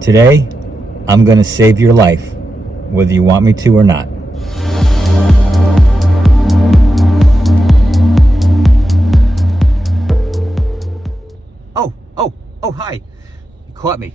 Today, I'm going to save your life, whether you want me to or not. Oh, hi. You caught me.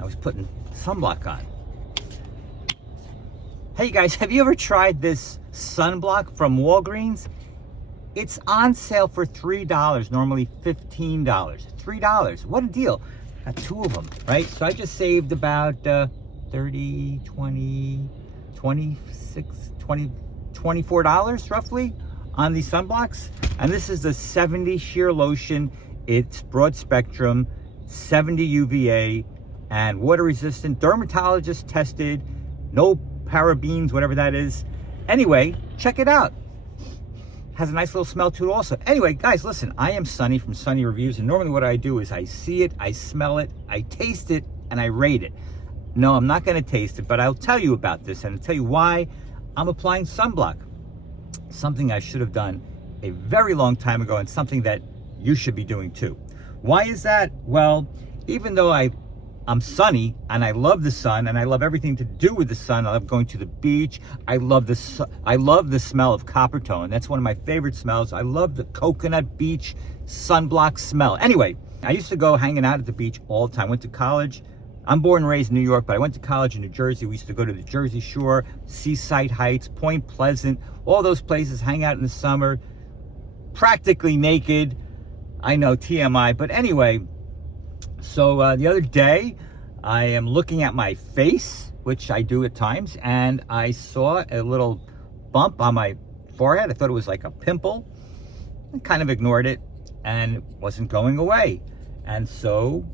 I was putting sunblock on. Hey guys, have you ever tried this sunblock from Walgreens? It's on sale for $3, normally $15. $3, what a deal. Got two of them, right? So I just saved about 30, 20, 26, 20, $24 roughly on these sunblocks. And this is the 70 sheer lotion. It's broad spectrum, 70 UVA, and water resistant, dermatologist tested, no parabens, whatever that is. Anyway, check it out. Has a nice little smell to it also. Anyway, guys, listen, I am Sunny from Sunny Reviews, and normally what I do is I see it, I smell it, I taste it, and I rate it. No, I'm not going to taste it, but I'll tell you about this, and I'll tell you why I'm applying sunblock. Something I should have done a very long time ago, and something that you should be doing too. Why is that? Well, even though I'm sunny and I love the sun and I love everything to do with the sun. I love going to the beach. I love the smell of copper tone. That's one of my favorite smells. I love the coconut beach sunblock smell. Anyway, I used to go hanging out at the beach all the time. Went to college. I'm born and raised in New York, but I went to college in New Jersey. We used to go to the Jersey Shore, Seaside Heights, Point Pleasant, all those places, hang out in the summer, practically naked. I know, TMI, but anyway, so the other day, I am looking at my face, which I do at times, and I saw a little bump on my forehead. I thought it was like a pimple. I kind of ignored it, and it wasn't going away. And so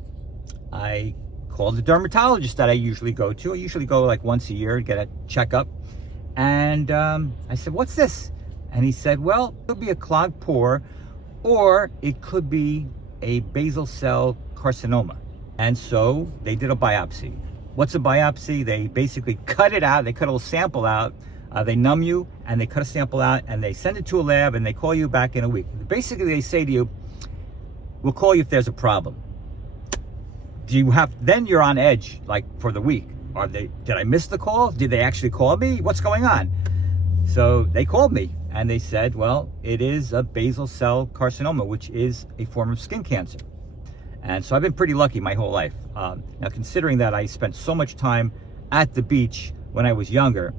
I called the dermatologist that I usually go to. I usually go like once a year to get a checkup. And I said, what's this? And he said, well, it could be a clogged pore, or it could be a basal cell carcinoma. And so they did a biopsy. What's a biopsy? They basically cut it out. They cut a little sample out. They numb you, and they cut a sample out, and they send it to a lab, and they call you back in a week. Basically, they say to you, we'll call you if there's a problem. Then you're on edge, like for the week. Did I miss the call? Did they actually call me? What's going on? So they called me, and they said, well, it is a basal cell carcinoma, which is a form of skin cancer. And so I've been pretty lucky my whole life. Now, considering that I spent so much time at the beach when I was younger,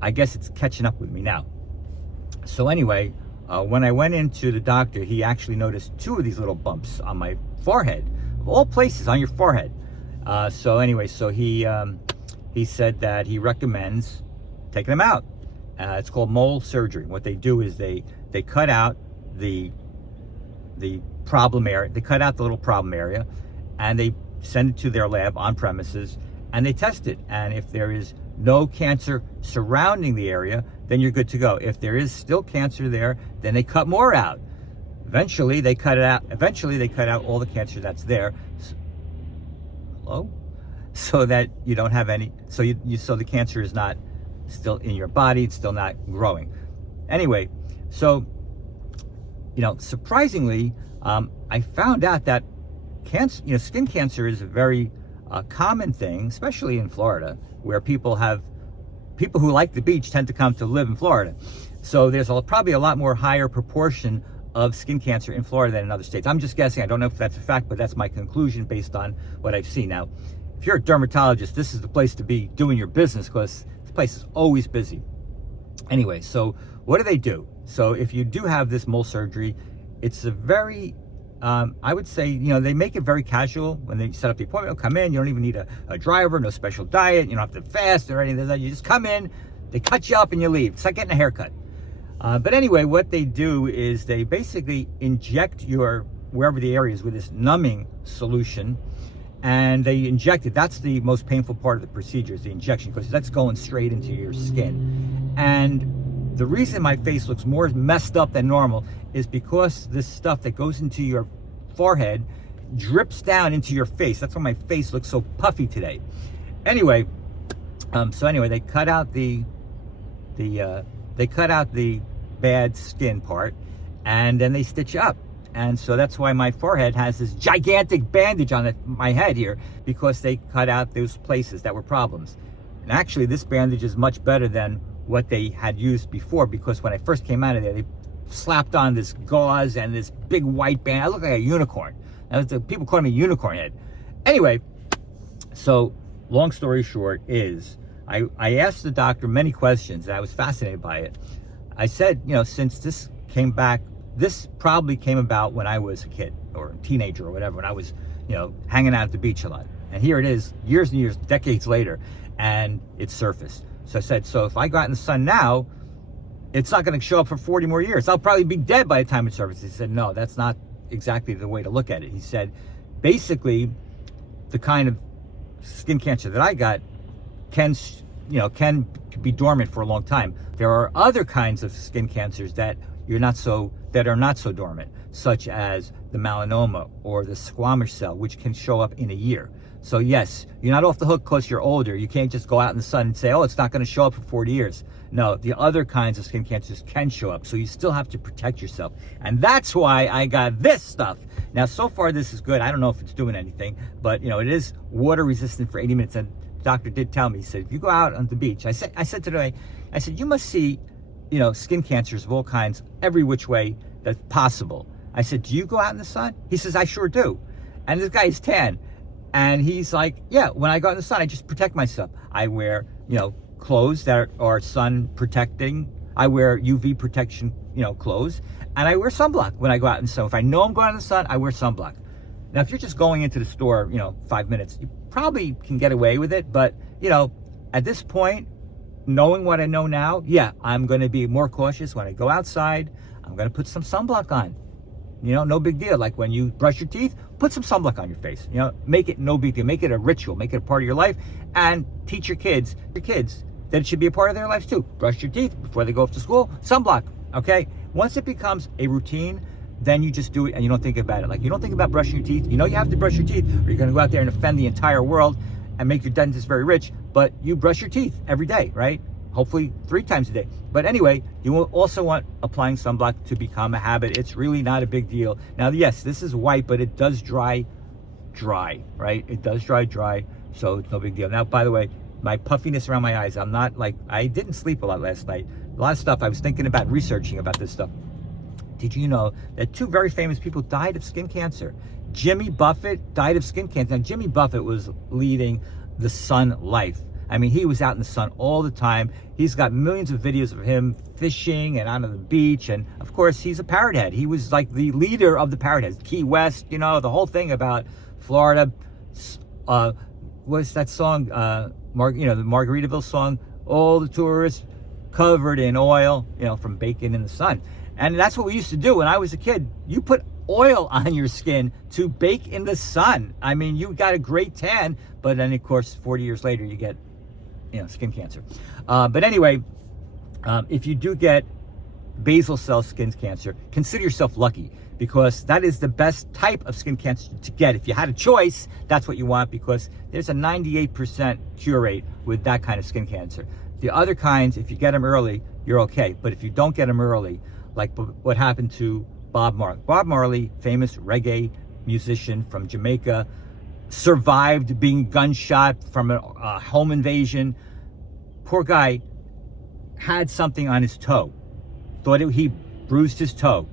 I guess it's catching up with me now. So anyway, when I went into the doctor, he actually noticed two of these little bumps on my forehead, of all places on your forehead. So anyway, he said that he recommends taking them out. It's called mole surgery. What they do is they cut out the problem area. They cut out the little problem area, and they send it to their lab on premises, and they test it. And if there is no cancer surrounding the area, then you're good to go. If there is still cancer there, then they cut more out. Eventually, they cut it out. Eventually, they cut out all the cancer that's there. Hello? So that you don't have any. So so the cancer is not still in your body. It's still not growing. Anyway, so surprisingly, I found out that cancer, skin cancer is a very common thing, especially in Florida, where people who like the beach tend to come to live in Florida. So there's probably a lot more higher proportion of skin cancer in Florida than in other states. I'm just guessing. I don't know if that's a fact, but that's my conclusion based on what I've seen. Now, if you're a dermatologist, this is the place to be doing your business, because this place is always busy. Anyway, so what do? So if you do have this mole surgery, it's a very, I would say, they make it very casual when they set up the appointment. Come in, you don't even need a driver, no special diet, you don't have to fast or anything like that. You just come in, they cut you up and you leave. It's like getting a haircut. But anyway, what they do is they basically inject wherever the area is with this numbing solution, and they inject it. That's the most painful part of the procedure, is the injection, because that's going straight into your skin. And the reason my face looks more messed up than normal is because this stuff that goes into your forehead drips down into your face. That's why my face looks so puffy today. Anyway, they cut out the bad skin part, and then they stitch you up. And so that's why my forehead has this gigantic bandage on my head here, because they cut out those places that were problems. And actually, this bandage is much better than what they had used before, because when I first came out of there, they slapped on this gauze and this big white band. I look like a unicorn. People call me unicorn head. Anyway, so long story short is, I asked the doctor many questions, and I was fascinated by it. I said, since this came back, this probably came about when I was a kid or a teenager or whatever, when I was, hanging out at the beach a lot. And here it is, years and years, decades later, and it surfaced. So I said, so if I go out in the sun now, it's not going to show up for 40 more years. I'll probably be dead by the time it surfaces. He said, no, that's not exactly the way to look at it. He said, basically, the kind of skin cancer that I got can be dormant for a long time. There are other kinds of skin cancers that are not so dormant, such as the melanoma or the squamous cell, which can show up in a year. So yes, you're not off the hook because you're older. You can't just go out in the sun and say, oh, it's not going to show up for 40 years. No, the other kinds of skin cancers can show up. So you still have to protect yourself. And that's why I got this stuff. Now, so far, this is good. I don't know if it's doing anything, but it is water resistant for 80 minutes. And the doctor did tell me, he said, if you go out on the beach, I said today, you must see, skin cancers of all kinds, every which way that's possible. I said, do you go out in the sun? He says, I sure do. And this guy is tan. And he's like, yeah, when I go out in the sun, I just protect myself. I wear, clothes that are sun protecting. I wear UV protection, clothes. And I wear sunblock when I go out in the sun. If I know I'm going out in the sun, I wear sunblock. Now, if you're just going into the store, 5 minutes, you probably can get away with it. But, at this point, knowing what I know now, yeah, I'm going to be more cautious when I go outside. I'm going to put some sunblock on. No big deal. Like when you brush your teeth, put some sunblock on your face. Make it no big deal. Make it a ritual. Make it a part of your life, and teach your kids that it should be a part of their lives too. Brush your teeth before they go off to school. Sunblock. Okay. Once it becomes a routine, then you just do it and you don't think about it. Like you don't think about brushing your teeth. You have to brush your teeth, or you're going to go out there and offend the entire world and make your dentist very rich. But you brush your teeth every day, right? Hopefully 3 times a day. But anyway, you will also want applying sunblock to become a habit. It's really not a big deal. Now, yes, this is white, but it does dry, right? It does dry, so it's no big deal. Now, by the way, my puffiness around my eyes, I didn't sleep a lot last night. A lot of stuff I was thinking about, researching about this stuff. Did you know that 2 very famous people died of skin cancer? Jimmy Buffett died of skin cancer. Now, Jimmy Buffett was leading the sun life. I mean, he was out in the sun all the time. He's got millions of videos of him fishing and on the beach. And of course, he's a parrot head. He was like the leader of the parrot heads. Key West, the whole thing about Florida. What's that song? The Margaritaville song. All the tourists covered in oil, from baking in the sun. And that's what we used to do when I was a kid. You put oil on your skin to bake in the sun. I mean, you got a great tan, but then of course, 40 years later, you get skin cancer. But anyway, if you do get basal cell skin cancer, consider yourself lucky, because that is the best type of skin cancer to get. If you had a choice, that's what you want, because there's a 98% cure rate with that kind of skin cancer. The other kinds, if you get them early, you're okay. But if you don't get them early, like what happened to Bob Marley. Bob Marley, famous reggae musician from Jamaica, survived being gunshot from a home invasion. Poor guy had something on his toe. He bruised his toe.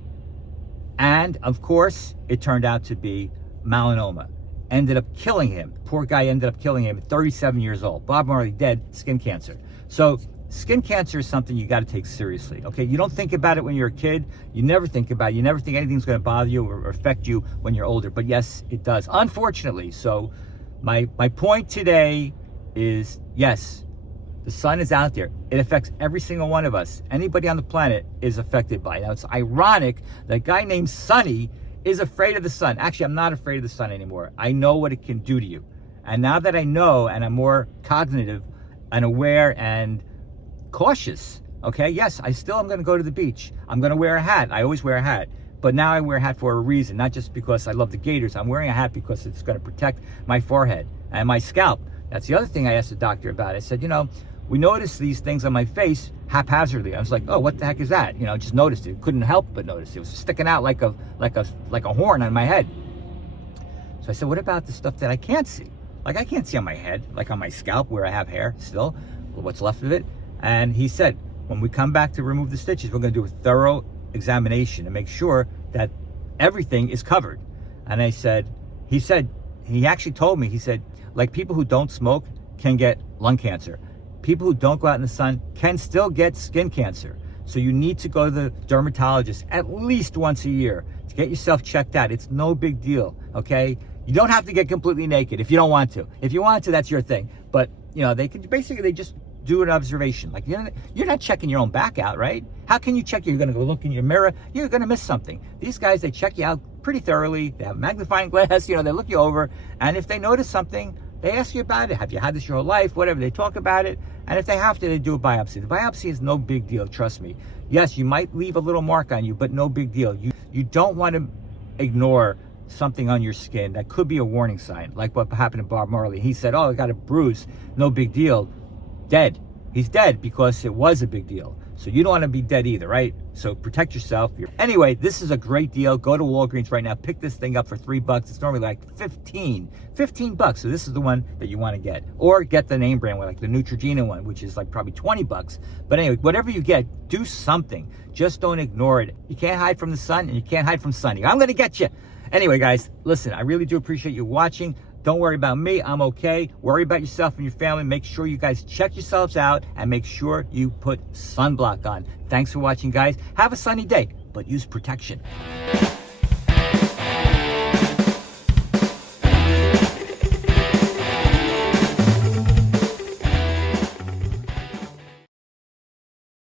And, of course, it turned out to be melanoma. Ended up killing him. Poor guy ended up killing him at 37 years old. Bob Marley dead, skin cancer. So skin cancer is something you got to take seriously, okay? You don't think about it when you're a kid. You never think about it. You never think anything's going to bother you or affect you when you're older. But yes, it does, unfortunately. So my point today is, yes, the sun is out there. It affects every single one of us. Anybody on the planet is affected by it. Now, it's ironic that a guy named Sonny is afraid of the sun. Actually, I'm not afraid of the sun anymore. I know what it can do to you. And now that I know, and I'm more cognitive and aware and cautious, okay? Yes, I still am going to go to the beach. I'm going to wear a hat. I always wear a hat. But now I wear a hat for a reason, not just because I love the Gators. I'm wearing a hat because it's going to protect my forehead and my scalp. That's the other thing I asked the doctor about. I said, we notice these things on my face haphazardly. I was like, oh, what the heck is that? Just noticed it. Couldn't help but notice it was sticking out like a horn on my head. So I said, what about the stuff that I can't see? Like I can't see on my head, like on my scalp where I have hair still, what's left of it. And he said, when we come back to remove the stitches, we're going to do a thorough examination and make sure that everything is covered. And he actually told me, he said, like people who don't smoke can get lung cancer. People who don't go out in the sun can still get skin cancer. So you need to go to the dermatologist at least once a year to get yourself checked out. It's no big deal, okay? You don't have to get completely naked if you don't want to. If you want to, that's your thing. But, they just do an observation. Like, you're not checking your own back out, right? How can you check? You're going to go look in your mirror. You're going to miss something. These guys, they check you out pretty thoroughly. They have a magnifying glass. They look you over. And if they notice something, they ask you about it. Have you had this your whole life? Whatever. They talk about it. And if they have to, they do a biopsy. The biopsy is no big deal. Trust me. Yes, you might leave a little mark on you, but no big deal. You don't want to ignore something on your skin that could be a warning sign, like what happened to Bob Marley. He said, oh, I got a bruise. No big deal. Dead. He's dead because it was a big deal. So you don't want to be dead either, right? So protect yourself. Anyway, this is a great deal. Go to Walgreens right now. Pick this thing up for $3. It's normally like $15 bucks. So this is the one that you want to get. Or get the name brand one, like the Neutrogena one, which is like probably $20. But anyway, whatever you get, do something. Just don't ignore it. You can't hide from the sun and you can't hide from sunny. I'm going to get you. Anyway, guys, listen, I really do appreciate you watching. Don't worry about me. I'm okay. Worry about yourself and your family. Make sure you guys check yourselves out and make sure you put sunblock on. Thanks for watching, guys. Have a sunny day, but use protection.